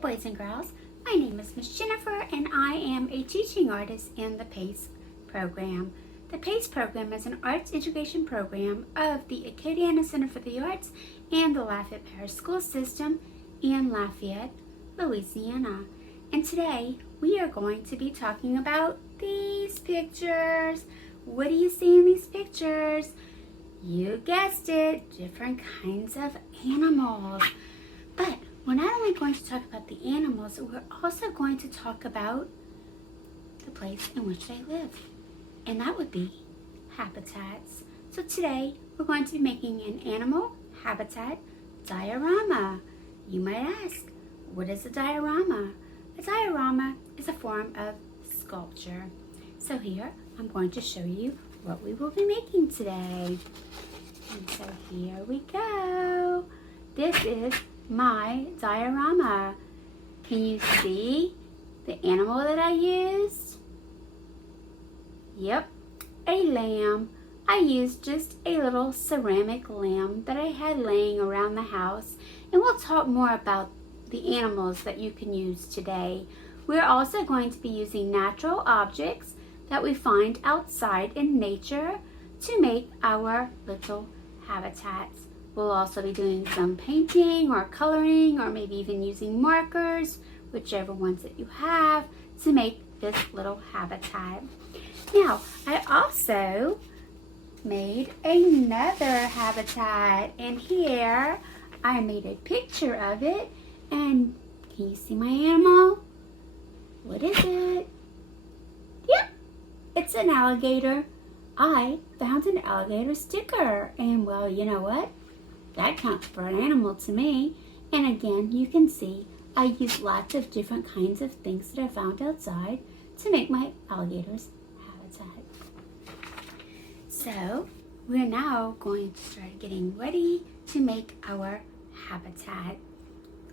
boys and girls, my name is Miss Jennifer and I am a teaching artist in the PACE program. The PACE program is an arts education program of the Acadiana Center for the Arts and the Lafayette Parish school system in Lafayette, Louisiana. And today we are going to be talking about these pictures. What do you see in these pictures? You guessed it, different kinds of animals. But we're not only going to talk about the animals, we're also going to talk about the place in which they live. And that would be habitats. So today we're going to be making an animal habitat diorama. You might ask, what is a diorama? A diorama is a form of sculpture. So here I'm going to show you what we will be making today. And so here we go. This is my diorama. Can you see the animal that I used? Yep, a lamb. I used just a little ceramic lamb that I had laying around the house, and we'll talk more about the animals that you can use today. We're also going to be using natural objects that we find outside in nature to make our little habitats. We'll also be doing some painting or coloring or maybe even using markers, whichever ones that you have, to make this little habitat. Now, I also made another habitat, and here I made a picture of it. And can you see my animal? What is it? Yep, it's an alligator. I found an alligator sticker, and well, you know what? That counts for an animal to me. And again, you can see I use lots of different kinds of things that I found outside to make my alligator's habitat. So we're now going to start getting ready to make our habitat.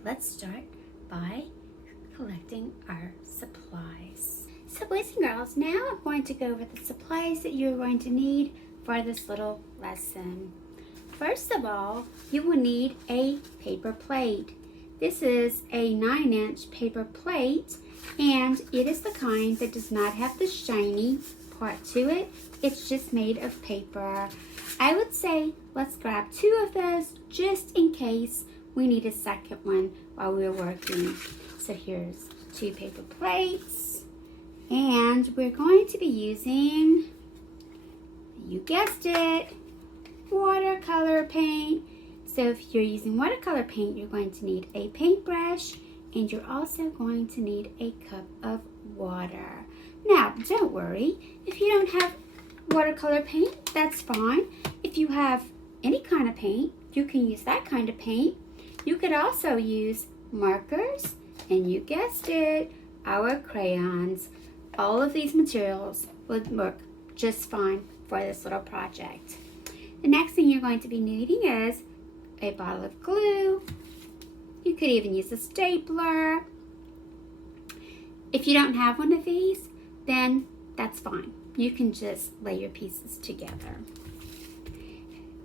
Let's start by collecting our supplies. So boys and girls, now I'm going to go over the supplies that you're going to need for this little lesson. First of all, you will need a paper plate. This is a 9-inch paper plate, and it is the kind that does not have the shiny part to it. It's just made of paper. I would say let's grab 2 of those just in case we need a second one while we're working. So here's 2 paper plates, and we're going to be using, you guessed it, watercolor paint. So if you're using watercolor paint, you're going to need a paintbrush, and you're also going to need a cup of water. Now, don't worry, if you don't have watercolor paint, that's fine. If you have any kind of paint, you can use that kind of paint. You could also use markers, and you guessed it, our crayons. All of these materials would work just fine for this little project. The next thing you're going to be needing is a bottle of glue. You could even use a stapler. If you don't have one of these, then that's fine. You can just lay your pieces together.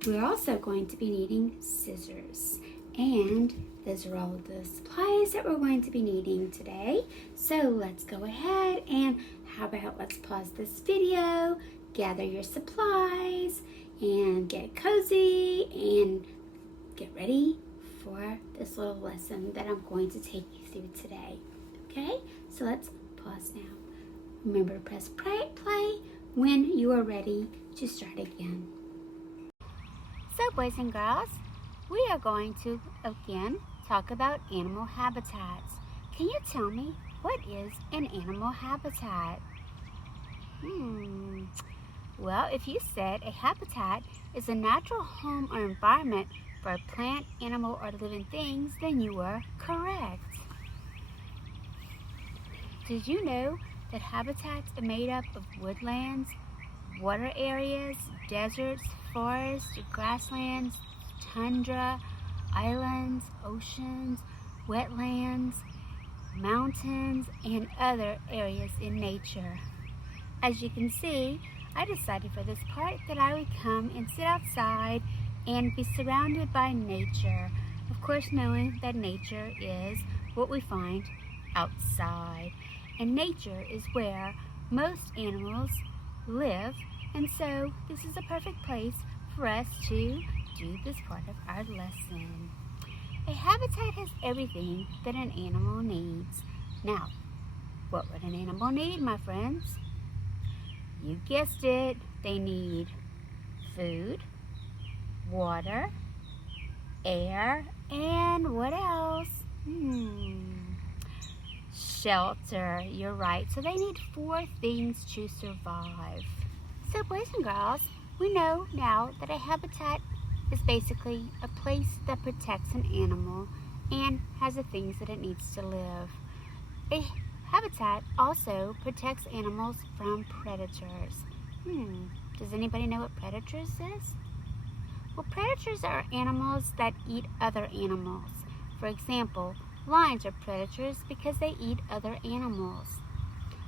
We're also going to be needing scissors. And those are all of the supplies that we're going to be needing today. So let's go ahead and how about let's pause this video, gather your supplies, and get cozy and get ready for this little lesson that I'm going to take you through today. Okay, so let's pause now. Remember to press play when you are ready to start again. So boys and girls, we are going to again talk about animal habitats. Can you tell me what is an animal habitat? Well, if you said a habitat is a natural home or environment for a plant, animal, or living things, then you were correct. Did you know that habitats are made up of woodlands, water areas, deserts, forests, grasslands, tundra, islands, oceans, wetlands, mountains, and other areas in nature? As you can see, I decided for this part that I would come and sit outside and be surrounded by nature. Of course, knowing that nature is what we find outside. And nature is where most animals live, and so this is a perfect place for us to do this part of our lesson. A habitat has everything that an animal needs. Now, what would an animal need, my friends? You guessed it, they need food, water, air, and what else? Shelter. You're right. So they need 4 things to survive. So boys and girls, we know now that a habitat is basically a place that protects an animal and has the things that it needs to live. A habitat also protects animals from predators. Does anybody know what predators is? Well, predators are animals that eat other animals. For example, lions are predators because they eat other animals.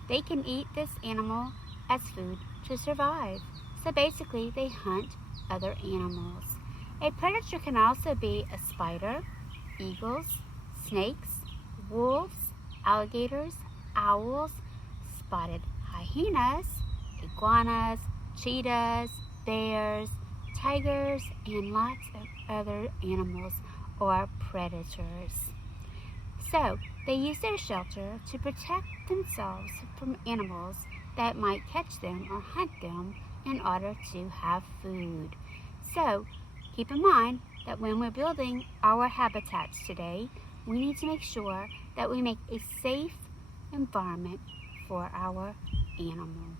They can eat this animal as food to survive. So basically, they hunt other animals. A predator can also be a spider, eagles, snakes, wolves, alligators, owls, spotted hyenas, iguanas, cheetahs, bears, tigers, and lots of other animals or predators. So, they use their shelter to protect themselves from animals that might catch them or hunt them in order to have food. So, keep in mind that when we're building our habitats today, we need to make sure that we make a safe environment for our animal.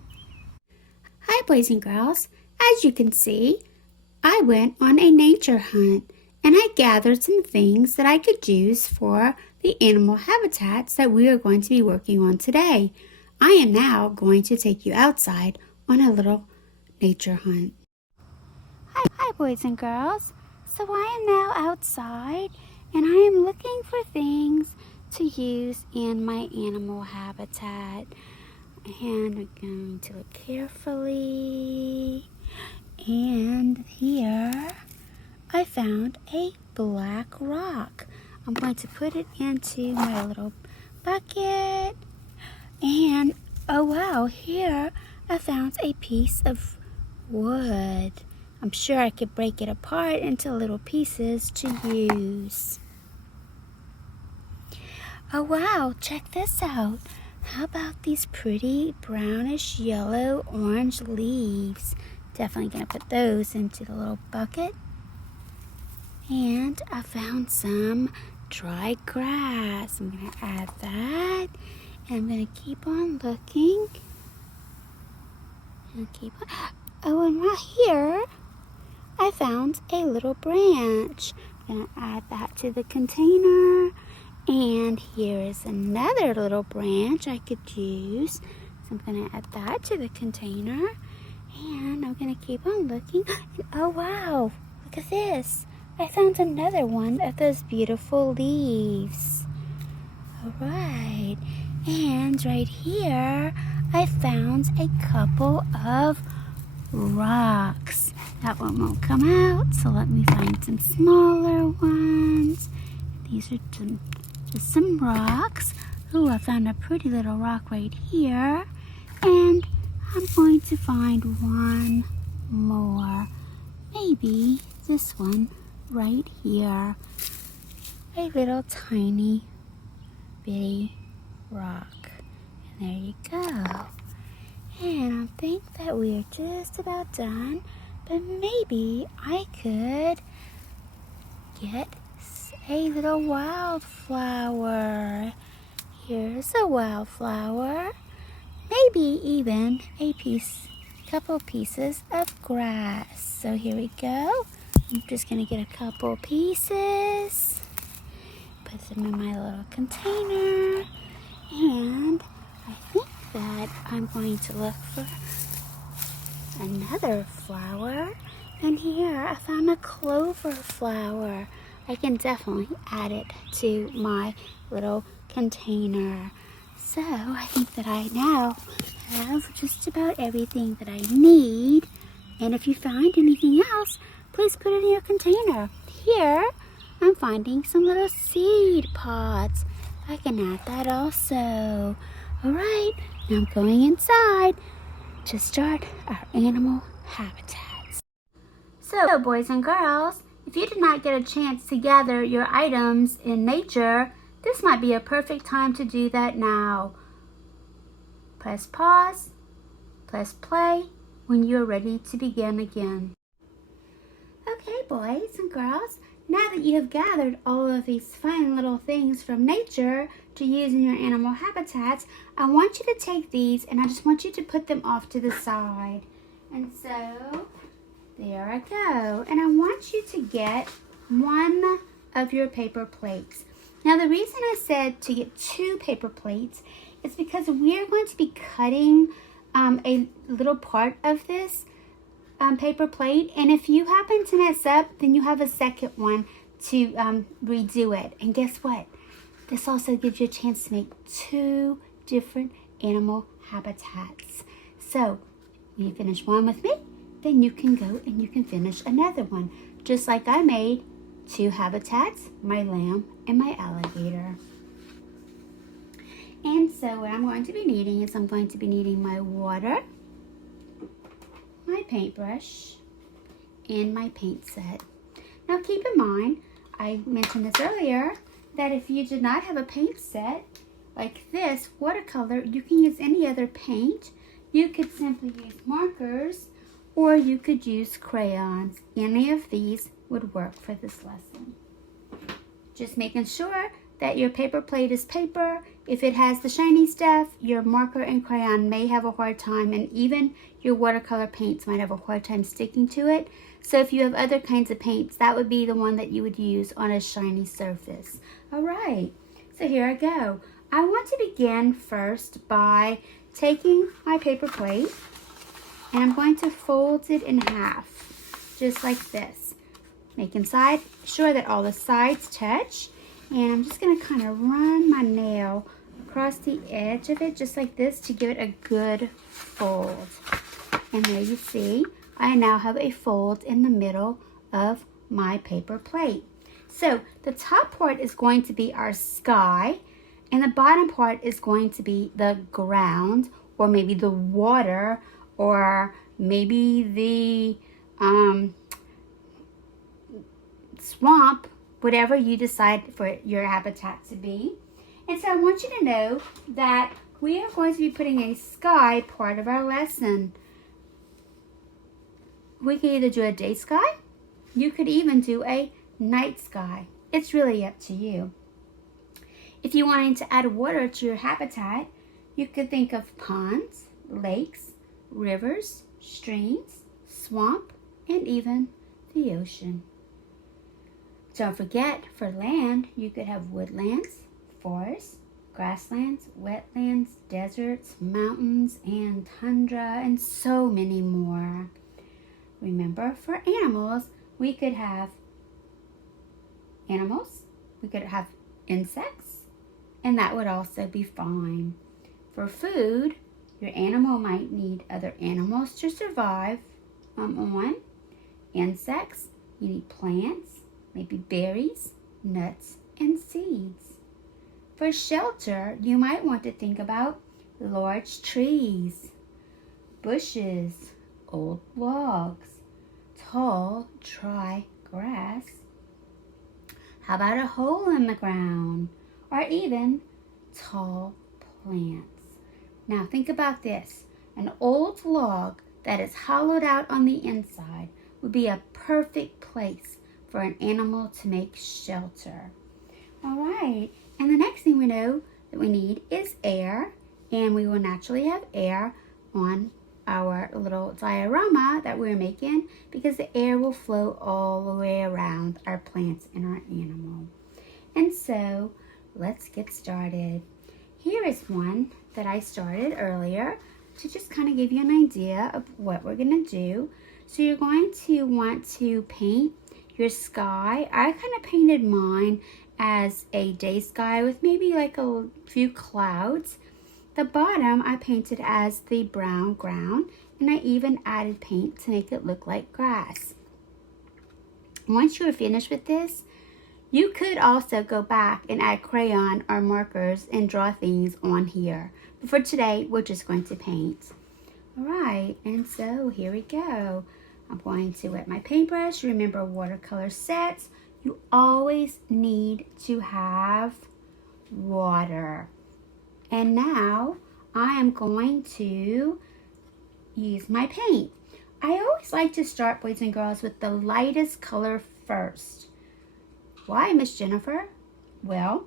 Hi boys and girls, as you can see, I went on a nature hunt and I gathered some things that I could use for the animal habitats that we are going to be working on today. I am now going to take you outside on a little nature hunt. Hi boys and girls, so I am now outside and I am looking for things to use in my animal habitat. And I'm going to look carefully. And here I found a black rock. I'm going to put it into my little bucket. And oh wow, here I found a piece of wood. I'm sure I could break it apart into little pieces to use. Oh wow, check this out. How about these pretty brownish yellow orange leaves? Definitely gonna put those into the little bucket. And I found some dried grass. I'm gonna add that. And I'm gonna keep on looking. And oh, and right here, I found a little branch. I'm gonna add that to the container. And here is another little branch I could use. So I'm going to add that to the container. And I'm going to keep on looking. And oh wow, look at this. I found another one of those beautiful leaves. Alright. And right here, I found a couple of rocks. That one won't come out, so let me find some smaller ones. These are some rocks. Oh, I found a pretty little rock right here. And I'm going to find one more. Maybe this one right here. A little tiny bitty rock. And there you go. And I think that we are just about done. But maybe I could get a little wildflower. Here's a wildflower. Maybe even a couple pieces of grass. So here we go. I'm just gonna get a couple pieces, put them in my little container, and I think that I'm going to look for another flower. And here I found a clover flower. I can definitely add it to my little container. So I think that I now have just about everything that I need. And if you find anything else, please put it in your container. Here I'm finding some little seed pods. I can add that also. All right, now I'm going inside to start our animal habitats. So, boys and girls, if you did not get a chance to gather your items in nature, this might be a perfect time to do that now. Press pause, press play when you're ready to begin again. Okay, boys and girls, now that you have gathered all of these fun little things from nature to use in your animal habitats, I want you to take these and I just want you to put them off to the side. And so, there I go. And I want you to get one of your paper plates. Now, the reason I said to get 2 paper plates is because we are going to be cutting a little part of this paper plate, and if you happen to mess up, then you have a second one to redo it. And guess what? This also gives you a chance to make 2 different animal habitats. So when you finish one with me, then you can go and you can finish another one, just like I made 2 habitats, my lamb and my alligator. And so what I'm going to be needing is I'm going to be needing my water, my paintbrush, and my paint set. Now keep in mind, I mentioned this earlier, that if you did not have a paint set like this, watercolor, you can use any other paint. You could simply use markers, or you could use crayons. Any of these would work for this lesson. Just making sure that your paper plate is paper. If it has the shiny stuff, your marker and crayon may have a hard time, and even your watercolor paints might have a hard time sticking to it. So if you have other kinds of paints, that would be the one that you would use on a shiny surface. All right, so here I go. I want to begin first by taking my paper plate, and I'm going to fold it in half, just like this. Making sure that all the sides touch. And I'm just going to kind of run my nail across the edge of it, just like this, to give it a good fold. And there you see, I now have a fold in the middle of my paper plate. So the top part is going to be our sky, and the bottom part is going to be the ground, or maybe the water, or maybe the swamp, whatever you decide for your habitat to be. And so I want you to know that we are going to be putting a sky part of our lesson. We can either do a day sky, you could even do a night sky. It's really up to you. If you wanted to add water to your habitat, you could think of ponds, lakes, rivers, streams, swamp, and even the ocean. Don't forget, for land, you could have woodlands, forests, grasslands, wetlands, deserts, mountains, and tundra, and so many more. Remember, for animals, we could have animals, we could have insects, and that would also be fine. For food, your animal might need other animals to survive on. Insects, you need plants, maybe berries, nuts, and seeds. For shelter, you might want to think about large trees, bushes, old logs, tall, dry grass. How about a hole in the ground, or even tall plants? Now think about this. An old log that is hollowed out on the inside would be a perfect place for an animal to make shelter. All right, and the next thing we know that we need is air, and we will naturally have air on our little diorama that we're making, because the air will flow all the way around our plants and our animal. And so let's get started. Here is one that I started earlier to just kind of give you an idea of what we're going to do. So you're going to want to paint your sky. I kind of painted mine as a day sky with maybe like a few clouds. The bottom I painted as the brown ground, and I even added paint to make it look like grass. Once you're finished with this, You could also go back and add crayon or markers and draw things on here. But for today, we're just going to paint. All right, and so here we go. I'm going to wet my paintbrush. Remember, watercolor sets, you always need to have water. And now I am going to use my paint. I always like to start, boys and girls, with the lightest color first. Why, Miss Jennifer? Well,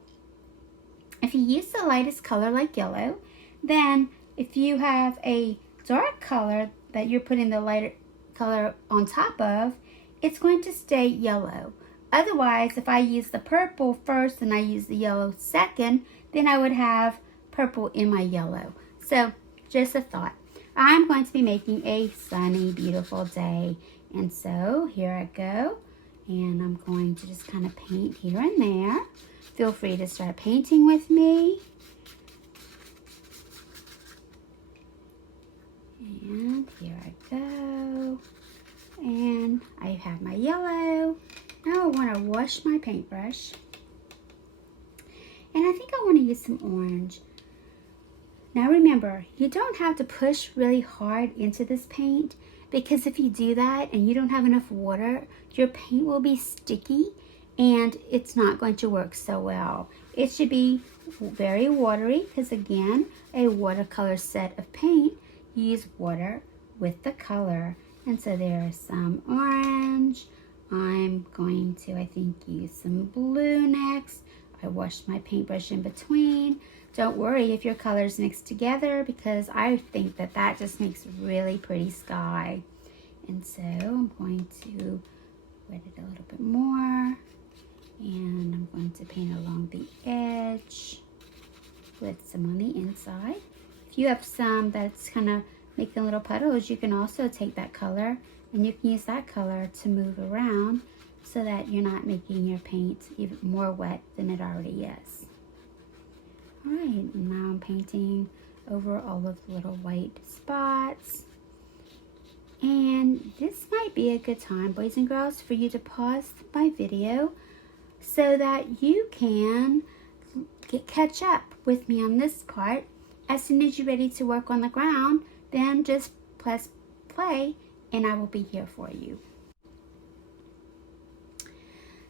if you use the lightest color like yellow, then if you have a dark color that you're putting the lighter color on top of, it's going to stay yellow. Otherwise, if I use the purple first and I use the yellow second, then I would have purple in my yellow. So just a thought. I'm going to be making a sunny, beautiful day. And so here I go. And I'm going to just kind of paint here and there. Feel free to start painting with me. And here I go. And I have my yellow. Now I want to wash my paintbrush. And I think I want to use some orange. Now remember, you don't have to push really hard into this paint, because if you do that and you don't have enough water, your paint will be sticky and it's not going to work so well. It should be very watery, because again, a watercolor set of paint, you use water with the color. And so there is some orange. I'm going to, I think, use some blue next. I washed my paintbrush in between. Don't worry if your colors mix together, because I think that that just makes a really pretty sky. And so I'm going to wet it a little bit more. And I'm going to paint along the edge with some on the inside. If you have some that's kind of making little puddles, you can also take that color and you can use that color to move around so that you're not making your paint even more wet than it already is. All right, and now I'm painting over all of the little white spots. And this might be a good time, boys and girls, for you to pause my video so that you can catch up with me on this part. As soon as you're ready to work on the ground, then just press play and I will be here for you.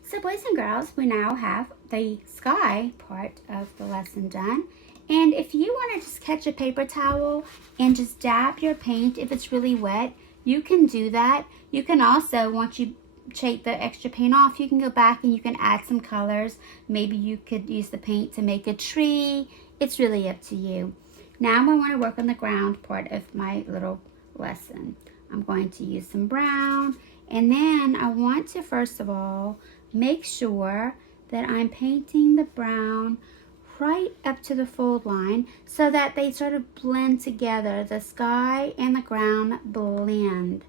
So boys and girls, we now have the sky part of the lesson done. And if you want to just catch a paper towel and just dab your paint if it's really wet, you can do that. You can also, once you take the extra paint off, you can go back and you can add some colors. Maybe you could use the paint to make a tree. It's really up to you. Now I want to work on the ground part of my little lesson. I'm going to use some brown, and then I want to first of all make sure that I'm painting the brown right up to the fold line so that they sort of blend together. The sky and the ground blend.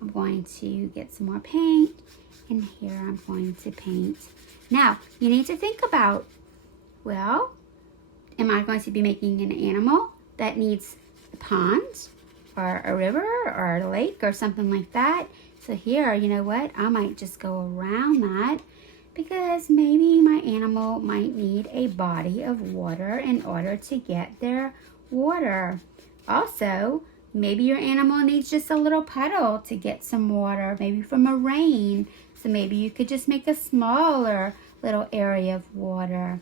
I'm going to get some more paint, and here I'm going to paint. Now, you need to think about, well, am I going to be making an animal that needs a pond or a river or a lake or something like that? So here, you know what? I might just go around that, because maybe my animal might need a body of water in order to get their water. Also, maybe your animal needs just a little puddle to get some water, maybe from a rain. So maybe you could just make a smaller little area of water.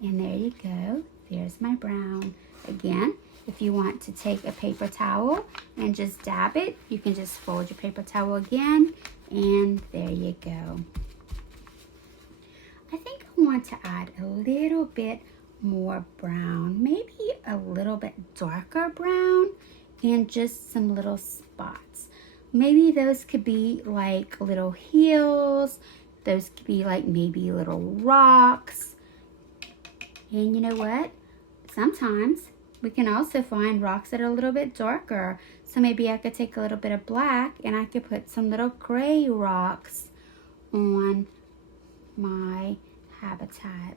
And there you go. There's my brown. Again, if you want to take a paper towel and just dab it, you can just fold your paper towel again, and there you go. I think I want to add a little bit more brown, maybe a little bit darker brown, and just some little spots. Maybe those could be like little hills. Those could be like maybe little rocks. And you know what? Sometimes we can also find rocks that are a little bit darker. So maybe I could take a little bit of black and I could put some little gray rocks on my habitat.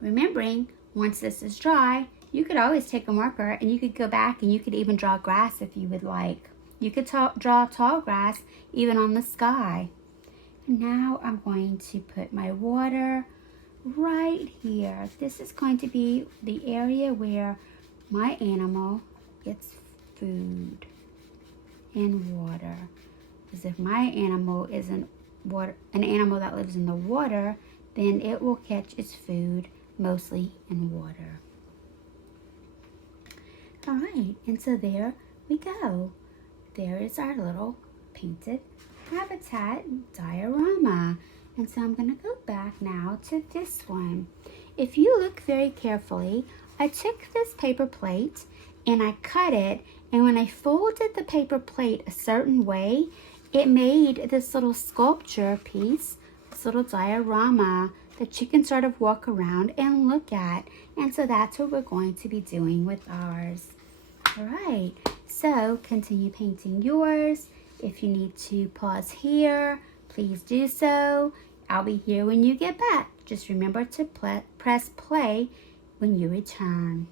Remembering, once this is dry, you could always take a marker and you could go back and you could even draw grass if you would like. You could draw tall grass even on the sky. Now I'm going to put my water right here. This is going to be the area where my animal gets food and water. Because if my animal isn't an animal that lives in the water, then it will catch its food mostly in water. All right, and so there we go. There is our little painted habitat diorama. And so I'm going to go back now to this one. If you look very carefully, I took this paper plate and I cut it, and when I folded the paper plate a certain way, it made this little sculpture piece, this little diorama that you can sort of walk around and look at. And so that's what we're going to be doing with ours. All right, so continue painting yours. If you need to pause here, please do so. I'll be here when you get back. Just remember to press play when you return.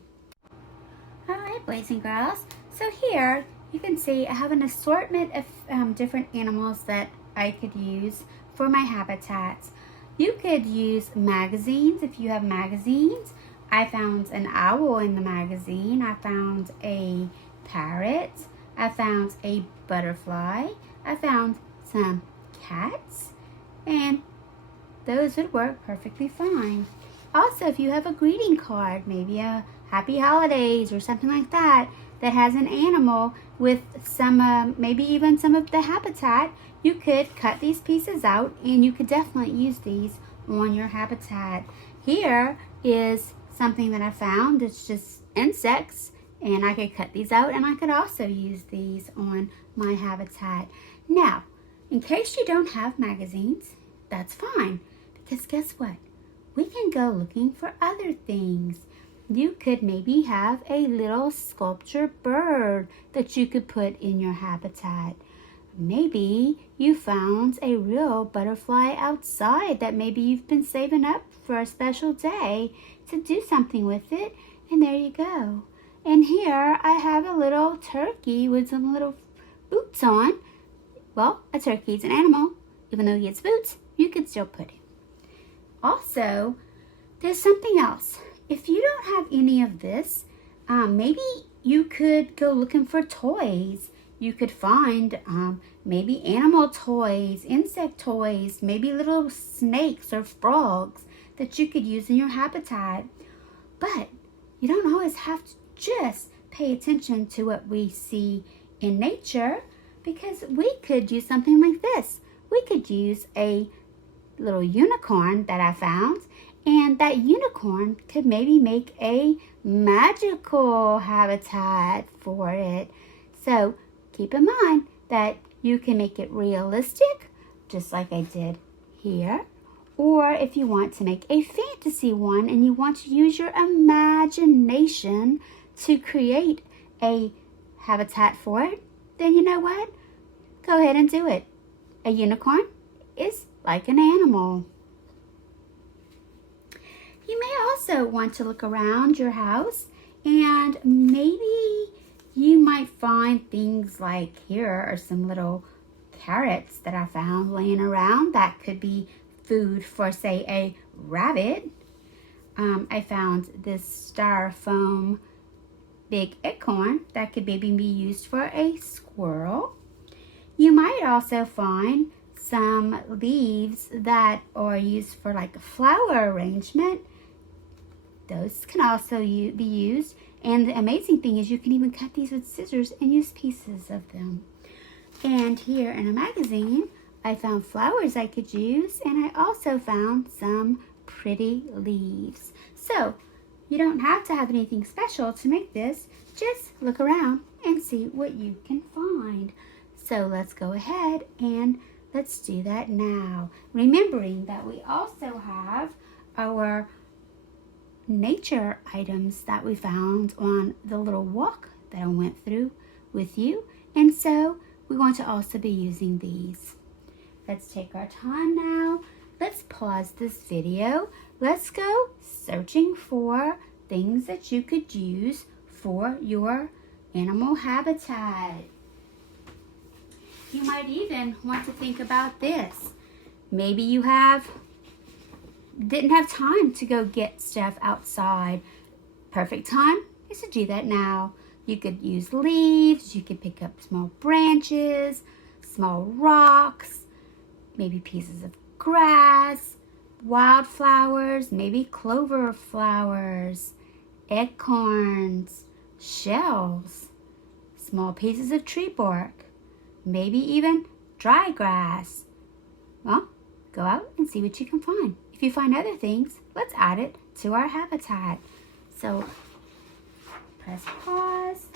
All right, boys and girls. So here you can see I have an assortment of different animals that I could use for my habitats. You could use magazines if you have magazines. I found an owl in the magazine. I found a parrot. I found a butterfly. I found some cats, and those would work perfectly fine. Also, if you have a greeting card, maybe a happy holidays or something like that, that has an animal with some, maybe even some of the habitat, you could cut these pieces out and you could definitely use these on your habitat. Here is something that I found. It's just insects, and I could cut these out and I could also use these on my habitat. Now, in case you don't have magazines, that's fine, because guess what? We can go looking for other things. You could maybe have a little sculpture bird that you could put in your habitat. Maybe you found a real butterfly outside that maybe you've been saving up for a special day to do something with it, and there you go. And here I have a little turkey with some little boots on. Well, a turkey is an animal. Even though he gets boots, you could still put him. Also, there's something else. If you don't have any of this, maybe you could go looking for toys. You could find maybe animal toys, insect toys, maybe little snakes or frogs that you could use in your habitat. But you don't always have to just pay attention to what we see in nature, because we could use something like this. We could use a little unicorn that I found, and that unicorn could maybe make a magical habitat for it. So keep in mind that you can make it realistic, just like I did here. Or if you want to make a fantasy one and you want to use your imagination to create a habitat for it, then you know what? Go ahead and do it. A unicorn is like an animal. You may also want to look around your house, and maybe you might find things like, here are some little carrots that I found laying around that could be food for, say, a rabbit. I found this styrofoam big acorn that could maybe be used for a squirrel. You might also find some leaves that are used for like a flower arrangement. Those can also be used. And the amazing thing is you can even cut these with scissors and use pieces of them. And here in a magazine, I found flowers I could use, and I also found some pretty leaves. So you don't have to have anything special to make this. Just look around and see what you can find. So let's go ahead and let's do that now. Remembering that we also have our nature items that we found on the little walk that I went through with you. And so we're going to also be using these. Let's take our time now. Let's pause this video. Let's go searching for things that you could use for your animal habitat. You might even want to think about this. Maybe you didn't have time to go get stuff outside. Perfect time is to do that now. You could use leaves, you could pick up small branches, small rocks, maybe pieces of grass, wildflowers, maybe clover flowers, acorns, shells, small pieces of tree bark, maybe even dry grass. Well, go out and see what you can find. If you find other things, let's add it to our habitat. So press pause,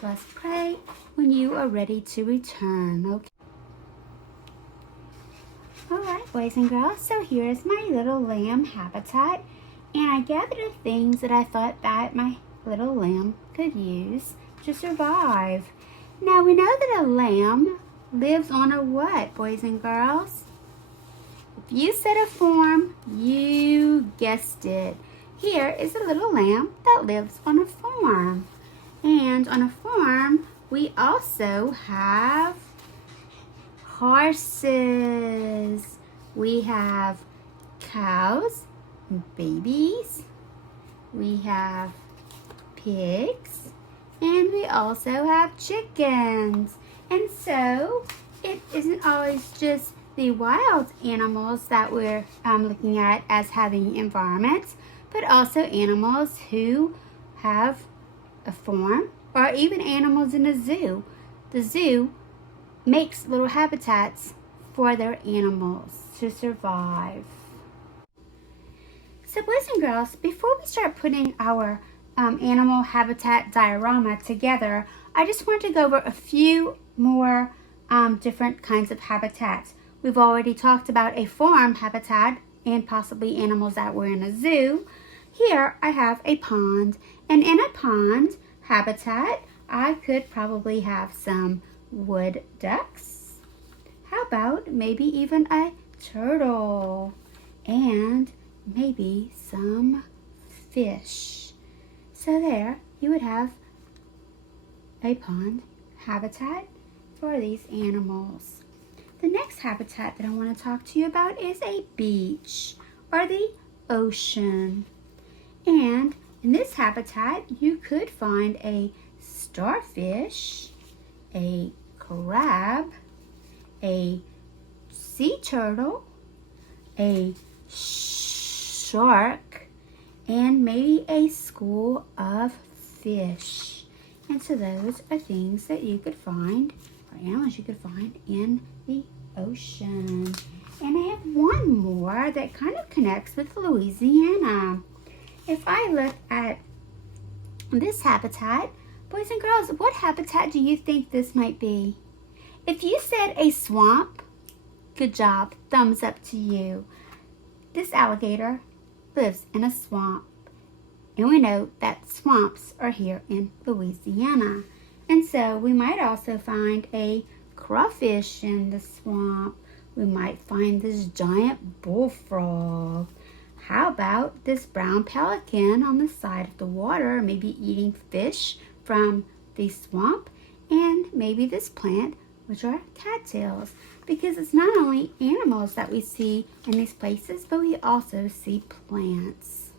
press play when you are ready to return. Okay. Alright, boys and girls, so here's my little lamb habitat, and I gathered the things that I thought that my little lamb could use to survive. Now we know that a lamb lives on a what, boys and girls? If you said a farm, you guessed it. Here is a little lamb that lives on a farm. And on a farm, we also have horses. We have cows, babies. We have pigs. And we also have chickens. And so, it isn't always just the wild animals that we're looking at as having environments, but also animals who have a farm, or even animals in a zoo. The zoo makes little habitats for their animals to survive. So boys and girls, before we start putting our animal habitat diorama together, I just want to go over a few more different kinds of habitats. We've already talked about a farm habitat and possibly animals that were in a zoo. Here I have a pond, and in a pond habitat, I could probably have some wood ducks. How about maybe even a turtle and maybe some fish. So there you would have a pond habitat for these animals. The next habitat that I want to talk to you about is a beach or the ocean. And in this habitat, you could find a starfish, a crab, a sea turtle, a shark, and maybe a school of fish. And so those are things that you could find, or animals you could find in the ocean. And I have one more that kind of connects with Louisiana. If I look at this habitat, boys and girls, what habitat do you think this might be? If you said a swamp, good job, thumbs up to you. This alligator lives in a swamp. And we know that swamps are here in Louisiana. And so we might also find a crawfish in the swamp. We might find this giant bullfrog. How about this brown pelican on the side of the water, maybe eating fish from the swamp, and maybe this plant, which are cattails, because it's not only animals that we see in these places, but we also see plants.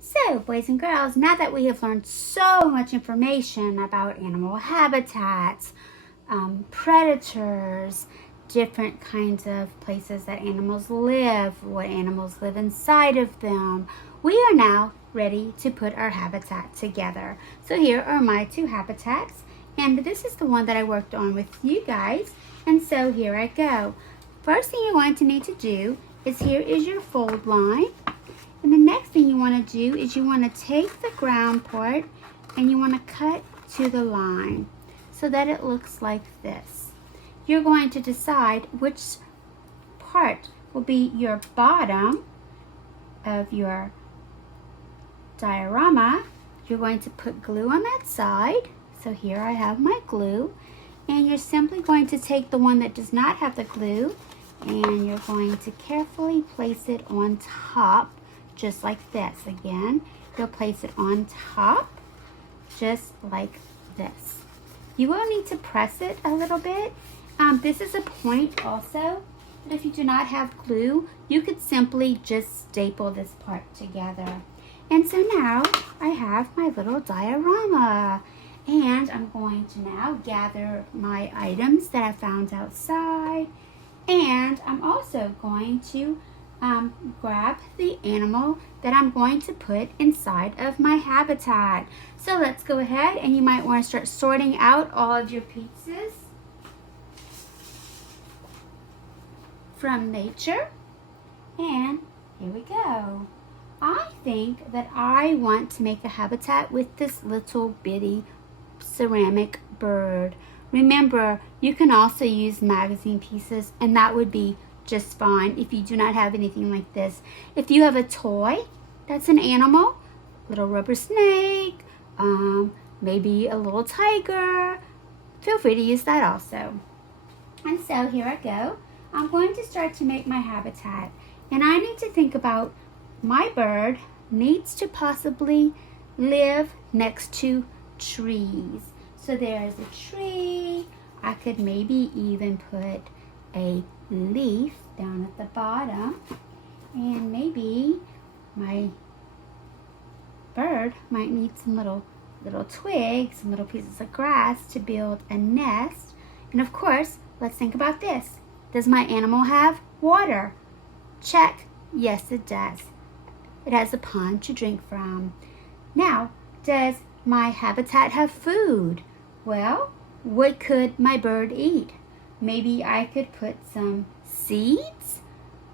So, boys and girls, now that we have learned so much information about animal habitats, predators, different kinds of places that animals live, what animals live inside of them, we are now ready to put our habitat together. So here are my two habitats, and this is the one that I worked on with you guys, and so here I go. First thing you're going to need to do is here is your fold line, and the next thing you want to do is you want to take the ground part and you want to cut to the line so that it looks like this. You're going to decide which part will be your bottom of your diorama. You're going to put glue on that side. So here I have my glue. And you're simply going to take the one that does not have the glue and you're going to carefully place it on top, just like this. Again, you'll place it on top, just like this. You will need to press it a little bit. This is a point also But if you do not have glue, you could simply just staple this part together. And so now I have my little diorama. And I'm going to now gather my items that I found outside. And I'm also going to grab the animal that I'm going to put inside of my habitat. So let's go ahead, and you might want to start sorting out all of your pieces from nature. And here we go. I think that I want to make a habitat with this little bitty ceramic bird. Remember, you can also use magazine pieces, and that would be just fine if you do not have anything like this. If you have a toy that's an animal, little rubber snake, maybe a little tiger, feel free to use that also. And so here I go. I'm going to start to make my habitat, and I need to think about my bird needs to possibly live next to trees. So there's a tree. I could maybe even put a leaf down at the bottom, and maybe my bird might need some little twigs, some little pieces of grass to build a nest. And of course, let's think about this. Does my animal have water? Check. Yes, it does. It has a pond to drink from. Now, does my habitat have food? Well, what could my bird eat? Maybe I could put some seeds.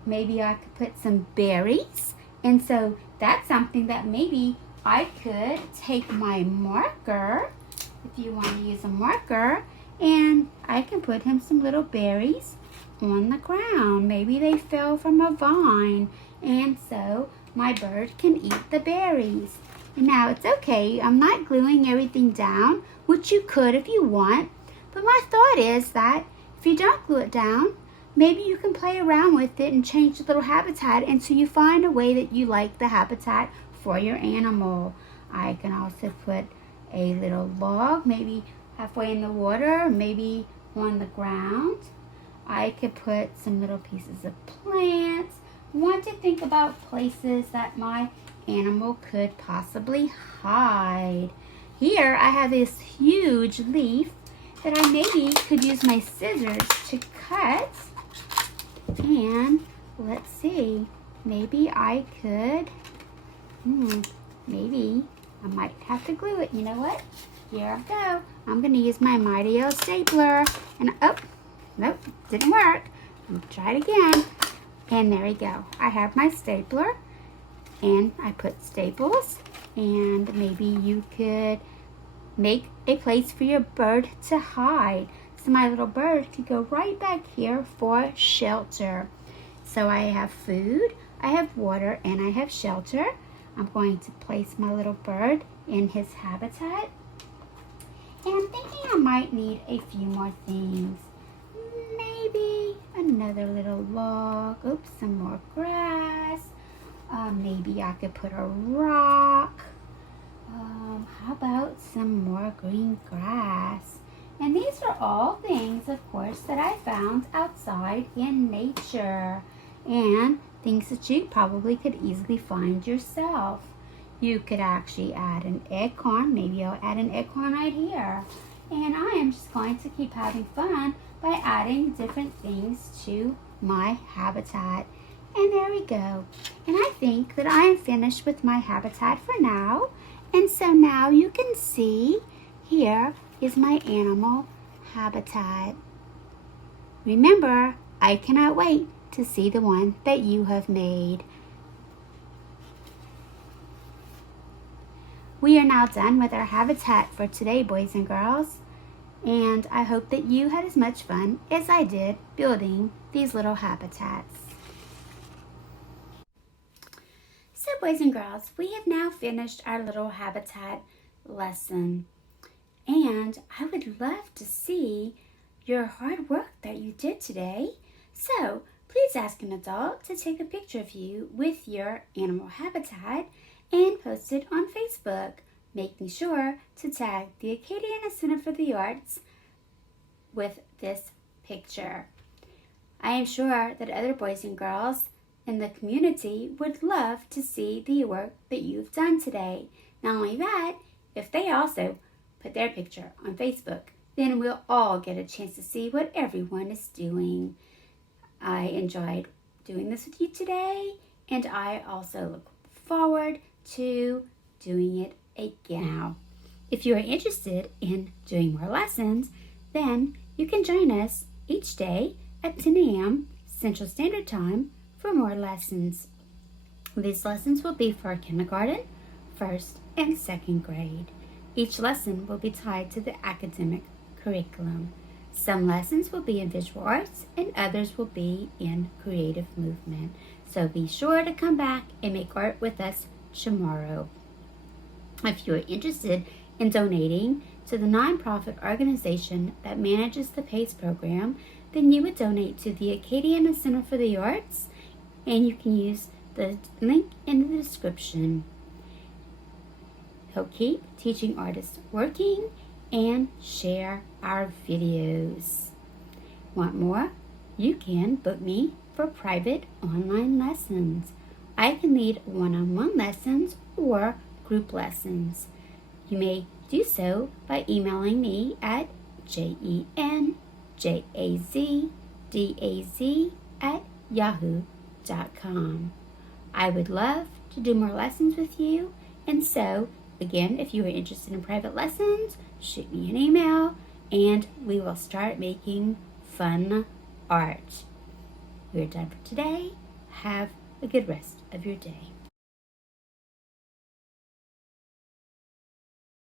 Maybe I could put some berries. And so that's something that maybe I could take my marker, if you want to use a marker, and I can put him some little berries on the ground. Maybe they fell from a vine, and so my bird can eat the berries. Now, it's okay, I'm not gluing everything down, which you could if you want, but my thought is that if you don't glue it down, maybe you can play around with it and change the little habitat until you find a way that you like the habitat for your animal. I can also put a little log, maybe halfway in the water, maybe on the ground. I could put some little pieces of plants. I want to think about places that my animal could possibly hide. Here I have this huge leaf that I maybe could use my scissors to cut. And let's see, maybe I could, maybe I might have to glue it. You know what? Here I go. I'm going to use my Mighty L stapler. And oh, nope, didn't work. I'm going to try it again. And there we go. I have my stapler. And I put staples, and maybe you could make a place for your bird to hide. So my little bird could go right back here for shelter. So I have food, I have water, and I have shelter. I'm going to place my little bird in his habitat. And I'm thinking I might need a few more things. Maybe another little log. Oops, some more grass. Maybe I could put a rock. How about some more green grass? And these are all things, of course, that I found outside in nature. And things that you probably could easily find yourself. You could actually add an acorn. Maybe I'll add an acorn right here. And I am just going to keep having fun by adding different things to my habitat. And there we go. And I think that I am finished with my habitat for now. And so now you can see here is my animal habitat. Remember, I cannot wait to see the one that you have made. We are now done with our habitat for today, boys and girls. And I hope that you had as much fun as I did building these little habitats. So boys and girls, we have now finished our little habitat lesson. And I would love to see your hard work that you did today. So please ask an adult to take a picture of you with your animal habitat and post it on Facebook. Making sure to tag the Acadiana Center for the Arts with this picture. I am sure that other boys and girls in the community would love to see the work that you've done today. Not only that, if they also put their picture on Facebook, then we'll all get a chance to see what everyone is doing. I enjoyed doing this with you today, and I also look forward to doing it again. Now, if you are interested in doing more lessons, then you can join us each day at 10 a.m. Central Standard Time for more lessons. These lessons will be for kindergarten, first, and second grade. Each lesson will be tied to the academic curriculum. Some lessons will be in visual arts and others will be in creative movement. So be sure to come back and make art with us tomorrow. If you are interested in donating to the nonprofit organization that manages the PACE program, then you would donate to the Acadiana Center for the Arts, and you can use the link in the description. Help keep teaching artists working and share our videos. Want more? You can book me for private online lessons. I can lead one-on-one lessons or group lessons. You may do so by emailing me at jenjazzdaz@yahoo.com. I would love to do more lessons with you, and so again, if you are interested in private lessons, shoot me an email and we will start making fun art. We're done for today. Have a good rest of your day.